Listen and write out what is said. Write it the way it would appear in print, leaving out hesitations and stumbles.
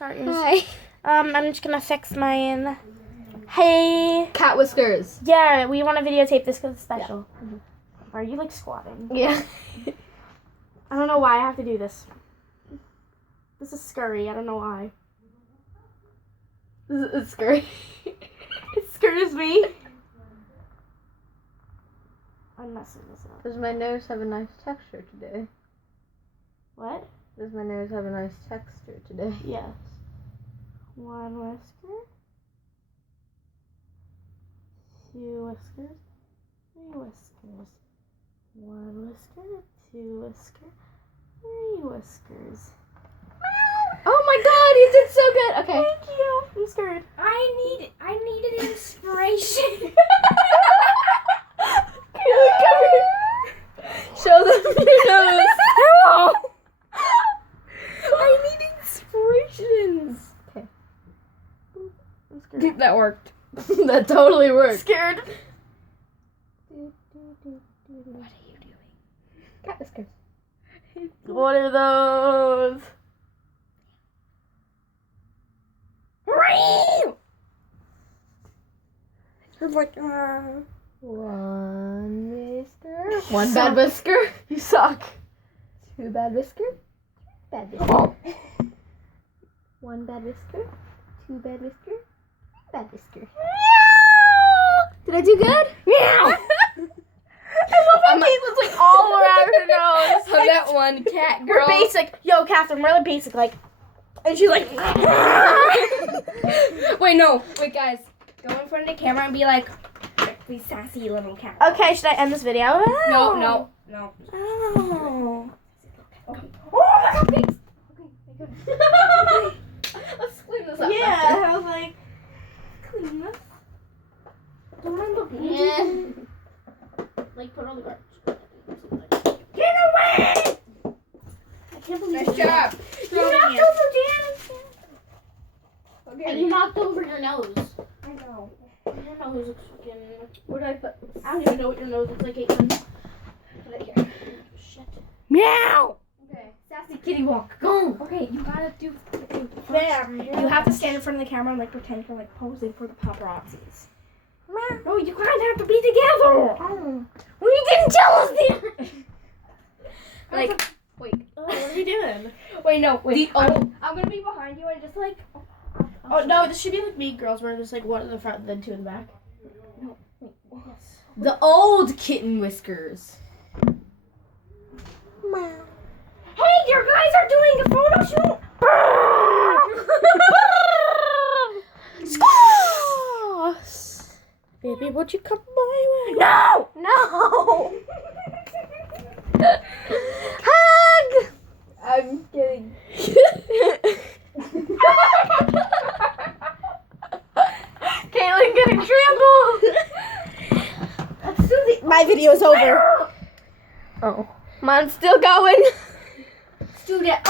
Start yours. Hi. I'm just gonna fix mine. Hey. Cat Whiskers. Yeah, we want to videotape this because it's special. Yeah. Mm-hmm. Are you like squatting? Yeah. I don't know why I have to do this. This is scurry. I don't know why. It's scary. It scares me. I'm messing this up. Does my nose have a nice texture today? What? Does my nose have a nice texture today? Yes. One whisker. Two whiskers. Three whiskers. One whisker. Two whiskers. Three whiskers. Oh my god, you did so good. Okay. Thank you. I'm scared. I need an inspiration. Show them your nose. I need inspirations. Okay. I'm scared. Dude, that worked. That totally worked. Scared. What are you doing? Cat Whiskers. What are those? It's like, One whisker. One bad whisker. You suck. Two bad whisker. Bad whisker. One bad whisker. Two bad whisker. Three bad whisker. Did I do good? Meow. I love how Caitlin's like all around her nose. I'm that one cat We're girl. basic. Yo, Catherine, we're like basic. Like, and she's like. Wait, guys. Go in front of the camera and be like, be sassy little cat. Okay, should I end this video? No. Oh. Oh, okay. Let's clean this up. Yeah, I was like, clean this. Don't mind looking. Yeah. Like, put on the garbage. Get away! I can't believe Nice job. You knocked over Dan's. And Okay. you knocked over your nose. I know. Your nose looks fucking... What did I put? I don't even know what your nose looks like, Caitlin. Put it here. Shit. Meow! Okay. Sassy kitty walk. Go. Okay, you gotta do... Bam. You have to stand in front of the camera and like pretend you're like posing for the paparazzis. No, you guys have to be together. Oh. Well, you didn't tell us that. Like, wait. What are we doing? Wait, no. Wait. I'm gonna be behind you and just like. Oh no, this should be like Mean Girls where there's like one in the front and then two in the back. No, wait. Yes. The old kitten whiskers. Hey, your guys are doing a photo shoot. Squash! Baby, would you come my way? No! No! Hug! I'm kidding. Caitlin getting trampled! My video's over. Oh. Mine's still going. Let's do that.